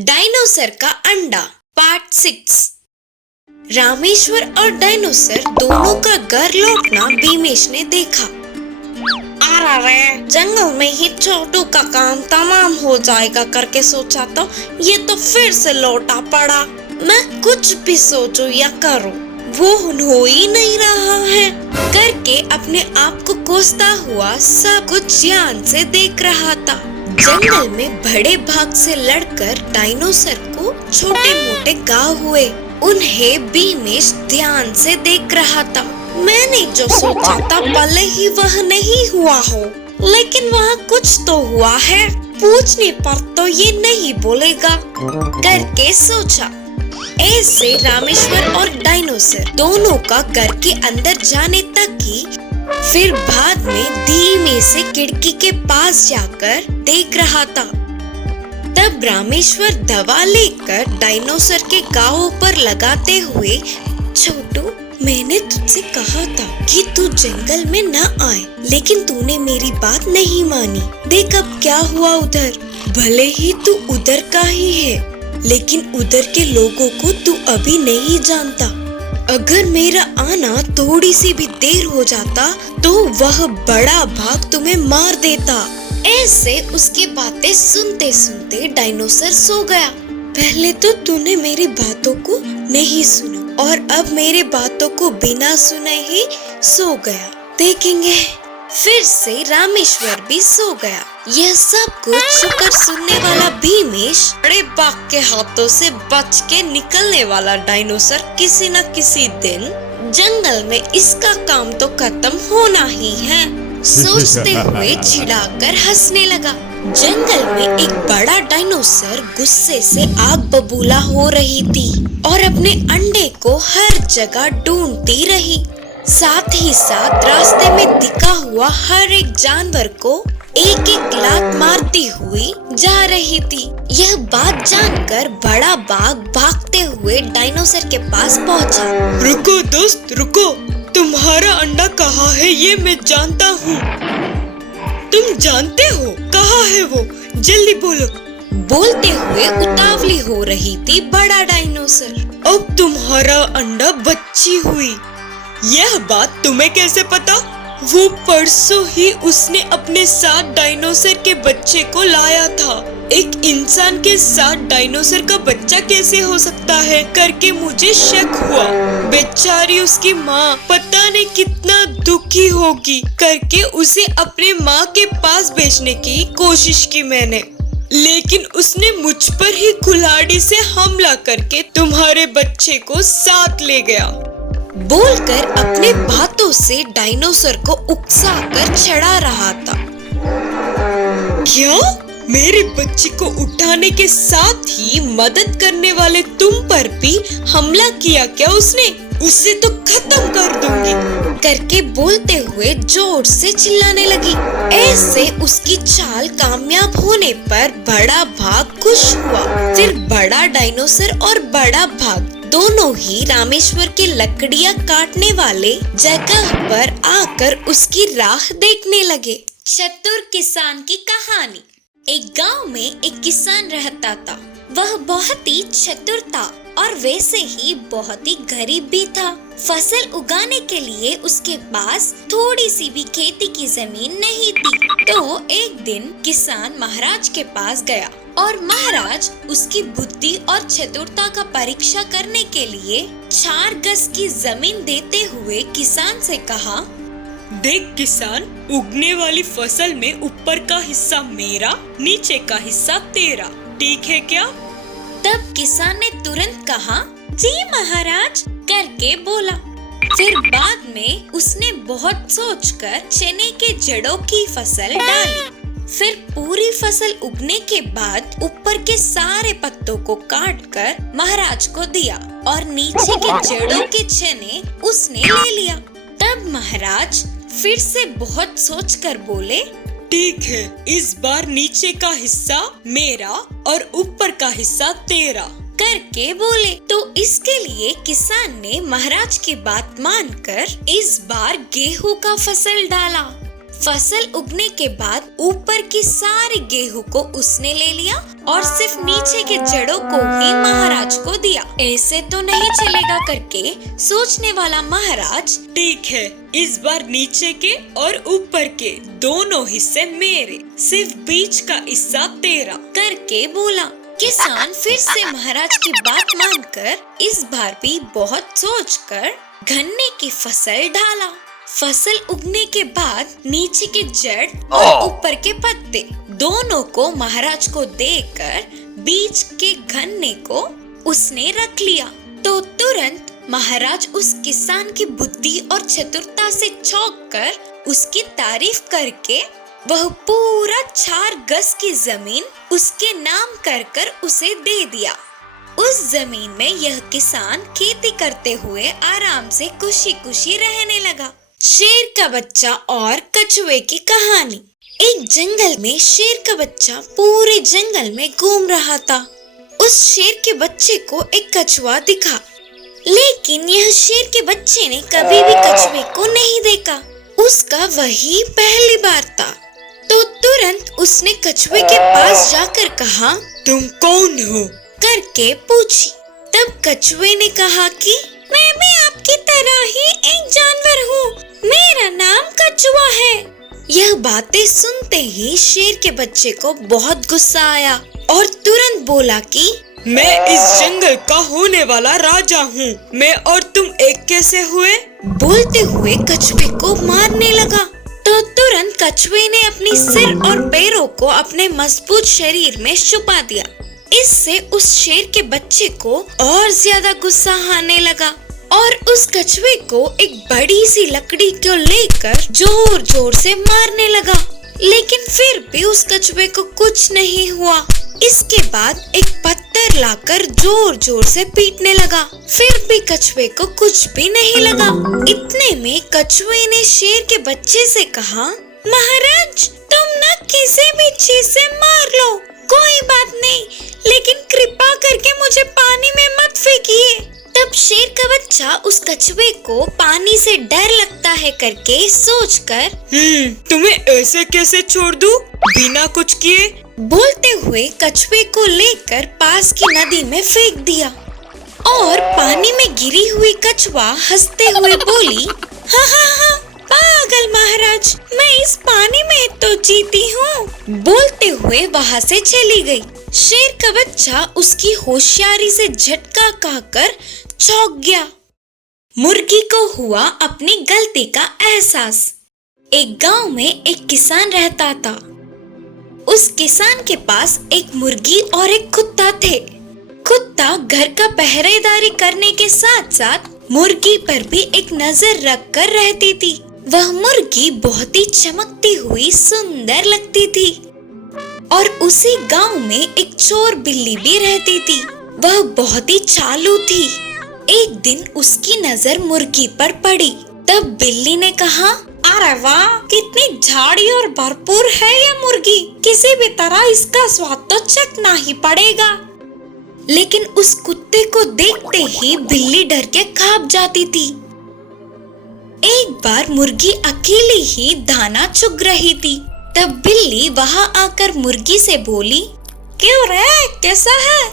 Dinosaur का अंडा part 6। Rameshwar और डायनोसर दोनों का घर लौटना भीमेश ने देखा। अरे जंगल में ही छोटू का काम तमाम हो जाएगा करके सोचा तो ये तो फिर से लौटा पड़ा। मैं कुछ भी सोचूं या करूं वो हो ही नहीं रहा है करके अपने आप को कोसता हुआ सब कुछ ध्यान से देख रहा था। जंगल में बड़े भाग से लड़कर डायनोसर को छोटे मोटे घाव हुए। उन्हें भीमेश ध्यान से देख रहा था। मैंने जो सोचा था भले ही वह नहीं हुआ हो, लेकिन वह कुछ तो हुआ है। पूछने पर तो ये नहीं बोलेगा करके सोचा। ऐसे रामेश्वर और डायनोसर दोनों का घर के अंदर जाने तक ही, फिर बाद में धीमे से खिड़की के पास जाकर देख रहा था। तब रामेश्वर दवा लेकर डायनोसर के घावों पर लगाते हुए, छोटू मैंने तुझसे कहा था कि तू जंगल में न आए, लेकिन तूने मेरी बात नहीं मानी। देख अब क्या हुआ उधर। भले ही तू उधर का ही है, लेकिन उधर के लोगों को तू अभी नहीं जानता। अगर मेरा आना थोड़ी सी भी देर हो जाता तो वह बड़ा भाग तुम्हें मार देता। ऐसे उसकी बातें सुनते सुनते डायनोसर सो गया। पहले तो तूने मेरी बातों को नहीं सुना और अब मेरी बातों को बिना सुने ही सो गया। देखेंगे। फिर से रामेश्वर भी सो गया। यह सब कुछ शुक्र सुनने वाला भीमेश, बड़े बाघ के हाथों से बच के निकलने वाला डायनोसर किसी न किसी दिन जंगल में इसका काम तो खत्म होना ही है सोचते हुए चिढ़ाकर हंसने लगा। जंगल में एक बड़ा डायनोसर गुस्से से आग बबूला हो रही थी और अपने अंडे को हर जगह ढूंढती रही। साथ ही साथ रास्ते में दिखा हुआ हर एक जानवर को एक एक लात मारती हुई जा रही थी। यह बात जानकर बड़ा बाघ भागते हुए डायनोसर के पास पहुंचा। रुको दोस्त रुको, तुम्हारा अंडा कहाँ है ये मैं जानता हूँ। तुम जानते हो कहाँ है वो, जल्दी बोलो। बोलते हुए उतावली हो रही थी बड़ा डायनोसर। अब तुम्हारा अंडा बच्ची हुई, यह बात तुम्हें कैसे पता? वो परसों ही उसने अपने साथ डायनोसर के बच्चे को लाया था। एक इंसान के साथ डायनोसर का बच्चा कैसे हो सकता है करके मुझे शक हुआ। बेचारी उसकी माँ पता नहीं कितना दुखी होगी करके उसे अपने माँ के पास भेजने की कोशिश की मैंने, लेकिन उसने मुझ पर ही कुल्हाड़ी से हमला करके तुम्हारे बच्चे को साथ ले गया। बोलकर अपने बातों से डायनोसर को उकसाकर चढ़ा रहा था। क्या मेरी बच्ची को उठाने के साथ ही मदद करने वाले तुम पर भी हमला किया क्या उसने? उसे तो खत्म कर दूंगी करके बोलते हुए जोर से चिल्लाने लगी। ऐसे उसकी चाल कामयाब होने पर बड़ा भाग खुश हुआ। फिर बड़ा डायनोसर और बड़ा भाग दोनों ही रामेश्वर के लकड़ियां काटने वाले जगह पर आकर उसकी राह देखने लगे। चतुर किसान की कहानी। एक गांव में एक किसान रहता था। वह बहुत ही चतुर था और वैसे ही बहुत ही गरीब भी था। फसल उगाने के लिए उसके पास थोड़ी सी भी खेती की जमीन नहीं थी। तो एक दिन किसान महाराज के पास गया और महाराज उसकी बुद्धि और चतुरता का परीक्षा करने के लिए 4 गज की जमीन देते हुए किसान से कहा, देख किसान, उगने वाली फसल में ऊपर का हिस्सा मेरा, नीचे का हिस्सा तेरा, ठीक है क्या? तब किसान ने तुरंत कहा, जी महाराज करके बोला। फिर बाद में उसने बहुत सोचकर चने के जड़ों की फसल डाली। फिर पूरी फसल उगने के बाद ऊपर के सारे पत्तों को काटकर महाराज को दिया और नीचे के जड़ों के चने उसने ले लिया। तब महाराज फिर से बहुत सोचकर बोले, ठीक है, इस बार नीचे का हिस्सा मेरा और ऊपर का हिस्सा तेरा करके बोले। तो इसके लिए किसान ने महाराज की बात मानकर इस बार गेहूं का फसल डाला। फसल उगने के बाद ऊपर की सारी गेहूं को उसने ले लिया और सिर्फ नीचे के जड़ों को ही महाराज को दिया। ऐसे तो नहीं चलेगा करके सोचने वाला महाराज, ठीक है, इस बार नीचे के और ऊपर के दोनों हिस्से मेरे, सिर्फ बीच का हिस्सा तेरा करके बोला। किसान फिर से महाराज की बात मानकर इस बार भी बहुत सोचकर गन्ने की फसल डाला। फसल उगने के बाद नीचे के जड़ और ऊपर के पत्ते दोनों को महाराज को देकर बीच के गन्ने को उसने रख लिया। तो तुरंत महाराज उस किसान की बुद्धि और चतुरता से चौंक कर उसकी तारीफ करके वह पूरा 4 गज की जमीन उसके नाम कर उसे दे दिया। उस जमीन में यह किसान खेती करते हुए आराम से खुशी खुशी रहने लगा। शेर का बच्चा और कछुए की कहानी। एक जंगल में शेर का बच्चा पूरे जंगल में घूम रहा था। उस शेर के बच्चे को एक कछुआ दिखा, लेकिन यह शेर के बच्चे ने कभी भी कछुए को नहीं देखा। उसका वही पहली बार था। तो तुरंत उसने कछुए के पास जाकर कहा, तुम कौन हो? करके पूछी। तब कछुए ने कहा कि मैं भी आपकी तरह ही एक जानवर हूँ, मेरा नाम कछुआ है। यह बातें सुनते ही शेर के बच्चे को बहुत गुस्सा आया और तुरंत बोला कि मैं इस जंगल का होने वाला राजा हूँ, मैं और तुम एक कैसे हुए? बोलते हुए कछुए को मारने लगा। तो तुरंत कछुए ने अपनी सिर और पैरों को अपने मजबूत शरीर में छुपा दिया। इससे उस शेर के बच्चे को और ज्यादा गुस्सा आने लगा और उस कछुए को एक बड़ी सी लकड़ी को लेकर जोर जोर से मारने लगा, लेकिन फिर भी उस कछुए को कुछ नहीं हुआ। इसके बाद एक पत्थर लाकर जोर जोर से पीटने लगा, फिर भी कछुए को कुछ भी नहीं लगा। इतने में कछुए ने शेर के बच्चे से कहा, महाराज तुम न किसी भी चीज से मार लो, कोई बात नहीं, लेकिन कृपा करके मुझे पानी में मत फेंकिए। तब शेर का बच्चा उस कछुए को पानी से डर लगता है करके सोचकर, तुम्हें ऐसे कैसे छोड़ दूं बिना कुछ किए? बोलते हुए कछुए को लेकर पास की नदी में फेंक दिया और पानी में गिरी हुई कछुआ हंसते हुए बोली, हा हा हा, पागल महाराज, मैं इस पानी में तो जीती हूँ। बोलते हुए वहाँ से चली गई। शेर का बच्चा उसकी होशियारी से झटका खाकर चौंक गया। मुर्गी को हुआ अपनी गलती का एहसास। एक गांव में एक किसान रहता था। उस किसान के पास एक मुर्गी और एक कुत्ता थे। कुत्ता घर का पहरेदारी करने के साथ साथ मुर्गी पर भी एक नजर रख कर रहती थी। वह मुर्गी बहुत ही चमकती हुई सुंदर लगती थी। और उसी गांव में एक चोर बिल्ली भी रहती थी। वह बहुत ही चालू थी। एक दिन उसकी नजर मुर्गी पर पड़ी। तब बिल्ली ने कहा, अरे वाह, कितनी झाड़ी और भरपूर है ये मुर्गी, किसी भी तरह इसका स्वाद तो चखना ही पड़ेगा। लेकिन उस कुत्ते को देखते ही बिल्ली डर के कांप जाती थी। एक बार मुर्गी अकेली ही दाना चुग रही थी। तब बिल्ली वहां आकर मुर्गी से बोली, क्यों रे, कैसा है?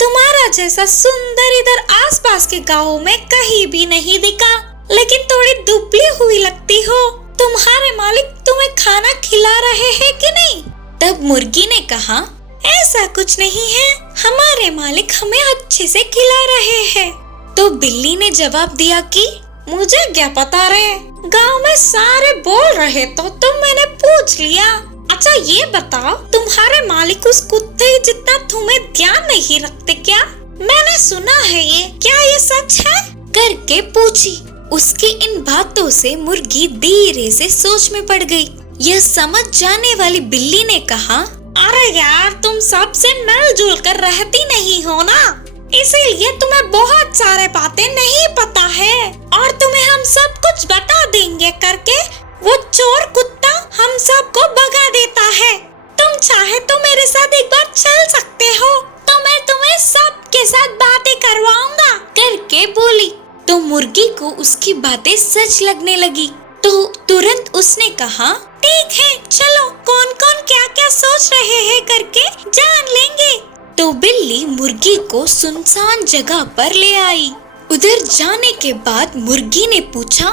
तुम्हारा जैसा सुंदर इधर आसपास के गाँव में कहीं भी नहीं दिखा, लेकिन थोड़ी दुबली हुई लगती हो। तुम्हारे मालिक तुम्हें खाना खिला रहे हैं कि नहीं? तब मुर्गी ने कहा, ऐसा कुछ नहीं है, हमारे मालिक हमें अच्छे से खिला रहे हैं। तो बिल्ली ने जवाब दिया कि मुझे क्या पता रे, गांव में सारे बोल रहे तो मैंने पूछ लिया। अच्छा ये बताओ, तुम्हारे मालिक उस कुत्ते जितना तुम्हें ध्यान नहीं रखते क्या? मैंने सुना है ये, क्या ये सच है? करके पूछी। उसकी इन बातों से मुर्गी धीरे से सोच में पड़ गई। यह समझ जाने वाली बिल्ली ने कहा, अरे यार, तुम सबसे मिलजुल कर रहती नहीं हो ना, इसीलिए तुम्हें बहुत सारे बातें नहीं पता है और तुम्हें हम सब कुछ बता देंगे करके वो चोर कुत्ता हम सबको भगा देता है। तुम चाहे तो मेरे साथ एक बार चल सकते हो, तो मैं तुम्हें सबके साथ बातें करवाऊंगा करके बोली। तो मुर्गी को उसकी बातें सच लगने लगी। तो तुरंत उसने कहा, ठीक है चलो कौन कौन क्या क्या सोच रहे हैं करके जान लेंगे। तो बिल्ली मुर्गी को सुनसान जगह पर ले आई। उधर जाने के बाद मुर्गी ने पूछा,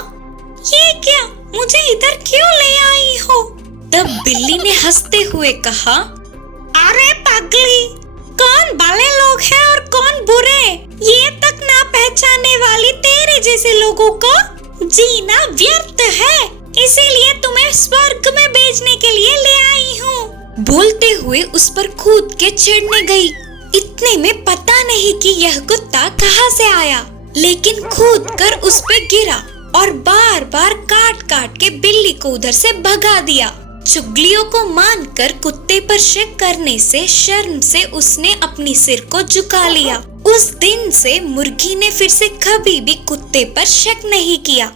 ये क्या, मुझे इधर क्यों ले आई हो? तब बिल्ली ने हंसते हुए कहा, अरे पागली, कौन भले लोग हैं और कौन बुरे, ये तक ना पहचानने वाली तेरे जैसे लोगों को जीना व्यर्थ है, इसीलिए तुम्हें स्वर्ग में भेजने के लिए ले आई हूँ। बोलते हुए उस पर कूद के चढ़ने गई। इतने में पता नहीं कि यह कुत्ता कहाँ से आया, लेकिन कूद कर उस पे गिरा और बार बार काट काट के बिल्ली को उधर से भगा दिया। चुगलियों को मानकर कुत्ते पर शक करने से शर्म से उसने अपनी सिर को झुका लिया। उस दिन से मुर्गी ने फिर से कभी भी कुत्ते पर शक नहीं किया।